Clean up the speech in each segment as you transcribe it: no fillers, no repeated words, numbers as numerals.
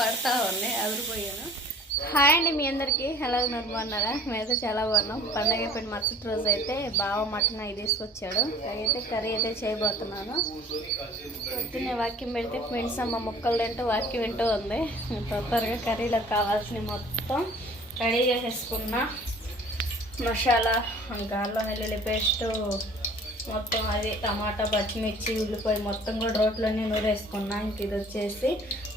పడతా ఉన్నాయి, అదిరిపోయాను. హాయ్ అండి, మీ అందరికీ ఎలా ఉన్నారు? బాగున్నారా? మేమైతే చాలా బాగున్నాం. పండగ అయిపోయిన మరుసటి రోజు అయితే బావ మటన్ అవి తీసుకొచ్చాడు. కర్రీ అయితే చేయబోతున్నాను. పొద్దున్నే వాక్యం పెడితే ఫ్రెండ్స్ అమ్మ ముక్కలు తింటూ వాక్యం వింటూ ఉంది. తొందరగా కర్రీలో కావాల్సినవి మొత్తం రెడీ చేసేసుకున్నా. మసాలా, ఇంకా అల్లం వెల్లుల్లి పేస్టు మొత్తం, అది టమాటా, పచ్చిమిర్చి, ఉల్లిపాయ మొత్తం కూడా రోట్లోనే నూరేసుకున్నా. ఇంక ఇది వచ్చేసి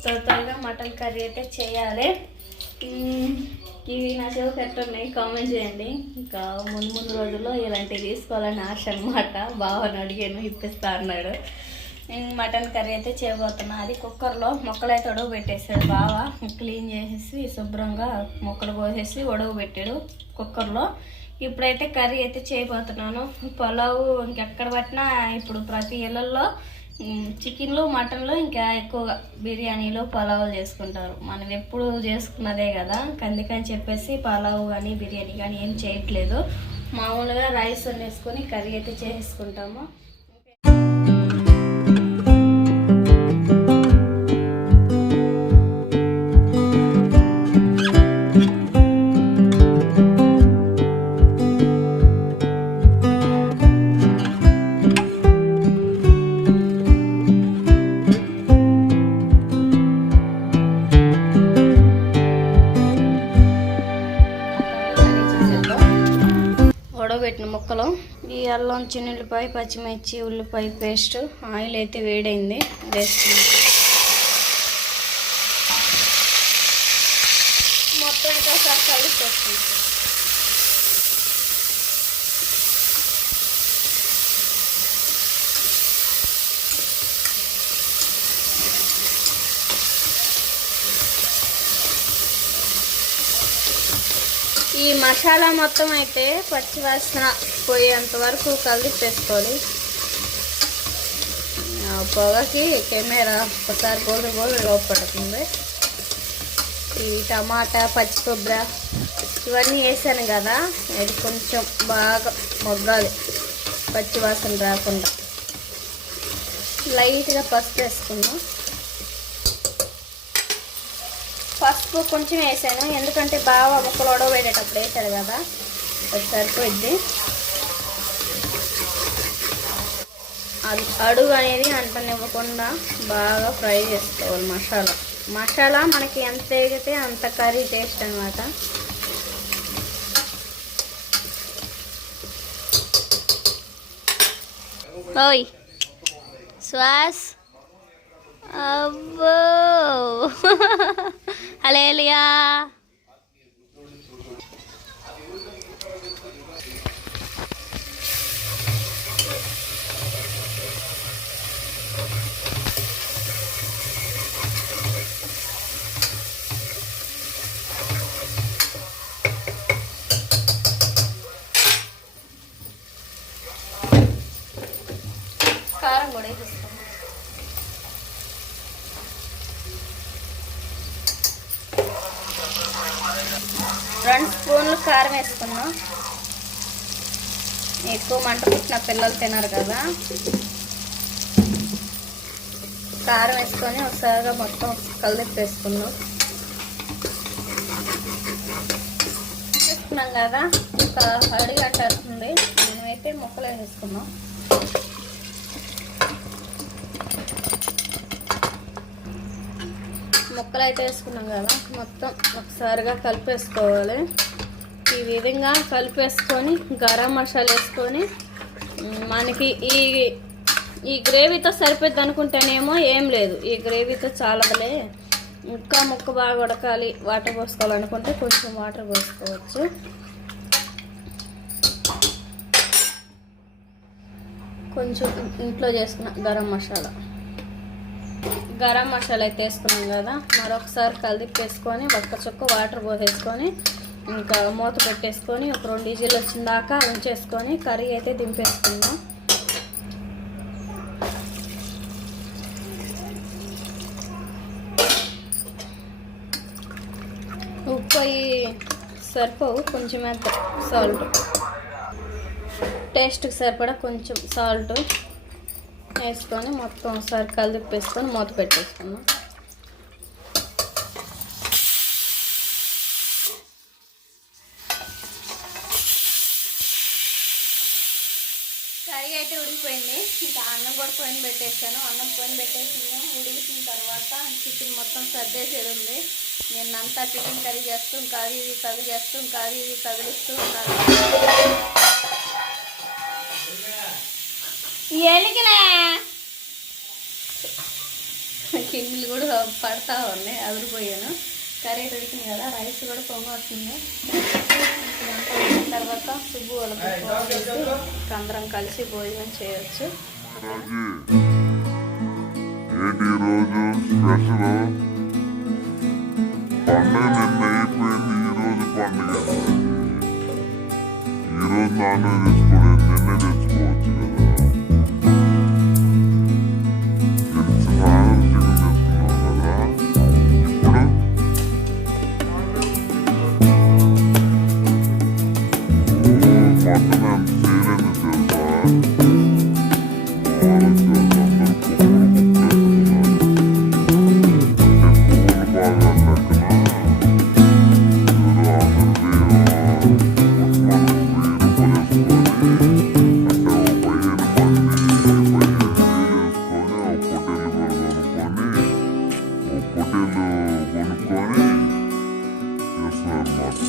త్వరగా మటన్ కర్రీ అయితే చేయాలి. ఇవి నా చెవు కట్టున్నాయి, కామెంట్ చేయండి. ఇంకా ముందు రోజుల్లో ఇలాంటివి తీసుకోవాలని ఆశ అనమాట. బావని అడిగాను, ఇప్పిస్తా అన్నాడు. మటన్ కర్రీ అయితే చేయబోతున్నా. అది కుక్కర్లో మొక్కలు అయితే ఉడవ పెట్టేసాడు బావ. క్లీన్ చేసేసి శుభ్రంగా మొక్కలు కోసేసి ఉడవ పెట్టాడు కుక్కర్లో. ఇప్పుడైతే కర్రీ అయితే చేయబోతున్నాను. పులావు ఇంకెక్కడ పట్టినా ఇప్పుడు ప్రతి ఇళ్ళల్లో చికెన్లు, మటన్లు, ఇంకా ఎక్కువగా బిర్యానీలు, పులావులు చేసుకుంటారు. మనం ఎప్పుడు చేసుకున్నదే కదా, అందుకని చెప్పేసి పులావు కానీ బిర్యానీ కానీ ఏం చేయట్లేదు. మామూలుగా రైస్ వండేసుకొని కర్రీ అయితే చేసుకుంటాము. పెట్టిన ముక్కలు, ఈ అల్లం, చిన్నుల్లిపాయ, పచ్చిమిర్చి, ఉల్లిపాయ పేస్ట్, ఆయిల్ అయితే వేడైంది, వేసుకున్నాం. మొత్తం ఇంకా ఒకసారి కలిపేసుకుంటాం. ఈ మసాలా మొత్తం అయితే పచ్చివాసన పోయేంత వరకు కలిపేసుకోవాలి. పొగకి కెమెరా ఒకసారి గోలు లోపడుతుంది. ఈ టమాటా, పచ్చి కొబ్బరి ఇవన్నీ వేసాను కదా, అది కొంచెం బాగా మొగ్గాలి, పచ్చివాసన రాకుండా. లైట్గా పసుపు వేసుకుందాం. పసుపు కొంచెం వేసాను, ఎందుకంటే బాగా ముక్కలు ఉడవబెట్టేటప్పుడు వేసాడు కదా, అది సరిపోద్ది. అది అడుగు అనేది అంటనివ్వకుండా బాగా ఫ్రై చేసుకోవాలి. మసాలా మనకి ఎంత వేగితే అంత కర్రీ టేస్ట్ అనమాట. ఓయ్ శ్వాస్, అబ్బో హల్లెలూయా. కారం కూడా వేసేస్తాం. 2 స్పూన్లు కారం వేసుకున్నాం. ఎక్కువ మంట పుట్టిన పిల్లలు తినరు కదా. కారం వేసుకొని ఒకసారిగా మొత్తం కలిపేసుకున్నాం. వేసుకున్నాం కదా, ఒక అడిగంట వస్తుంది. మనమైతే ముక్కలు వేసేసుకున్నాం. ముక్కలు అయితే వేసుకున్నాం కదా, మొత్తం ఒకసారిగా కలిపేసుకోవాలి. ఈ విధంగా కలిపేసుకొని గరం మసాలా వేసుకొని, మనకి ఈ గ్రేవీతో సరిపోద్ది అనుకుంటేనేమో ఏం లేదు, ఈ గ్రేవీతో చాలదులే, ఇంకా ముక్క బాగా ఉడకాలి, వాటర్ పోసుకోవాలనుకుంటే కొంచెం వాటర్ పోసుకోవచ్చు. కొంచెం ఇంట్లో చేసుకున్న గరం మసాలా అయితే వేసుకున్నాం కదా, మరొకసారి కలిపేసుకొని ఒక్క చుక్క వాటర్ పోసేసుకొని ఇంకా మూత పెట్టేసుకొని ఒక 2 విజిల్లు వచ్చిన దాకా ఉంచేసుకొని కర్రీ అయితే దింపేసుకుందాం. ఉప్పు అవి సరిపోవు, కొంచెం వేద్దాం సాల్ట్, టేస్ట్కి సరిపడా కొంచెం సాల్ట్ వేసుకొని మొత్తం ఒకసారి కలిపేసుకొని మూత పెట్టేసుకున్నాం. కర్రీ అయితే ఉడికిపోయింది. ఇంకా అన్నం కూడా పొయ్యిన పెట్టేసాను. అన్నం పొయ్యిన పెట్టేసాను. ఉడికిన తర్వాత చికెన్ మొత్తం సర్దేసేది ఉంది. నిన్నంతా చికెన్ కర్రీ చేస్తూ కాదు ఇది కర్రీ చేస్తూ కాదు ఇది కదిలిస్తూ ఉన్నాను. ఎలిగినా కిందులు కూడా పడతా ఉన్నాయి. అదిరిపోయాను. కర్రీ ఉడికింది కదా, రైస్ కూడా పొంగ వస్తుంది. తర్వాత సుబ్బు వాళ్ళకి ఫోన్ చేసి అందరం కలిసి భోజనం చేయొచ్చు. ఏంటి ఈరోజు స్పెషల్? పండుగ నిన్న అయిపోయింది, ఈరోజు పండుగ. ఈరోజు నాన్ వెజ్ తెచ్చుకోలేదు, నిన్నే తెచ్చుకోవచ్చు కదా. సాయంత్రం చికెన్ తెచ్చుకున్నాం కదా. ఇప్పుడు మటన్ ఎంత చేయలేదు తెలుసా. కొనుక్కొని చేస్తున్నారు అన్నమాట.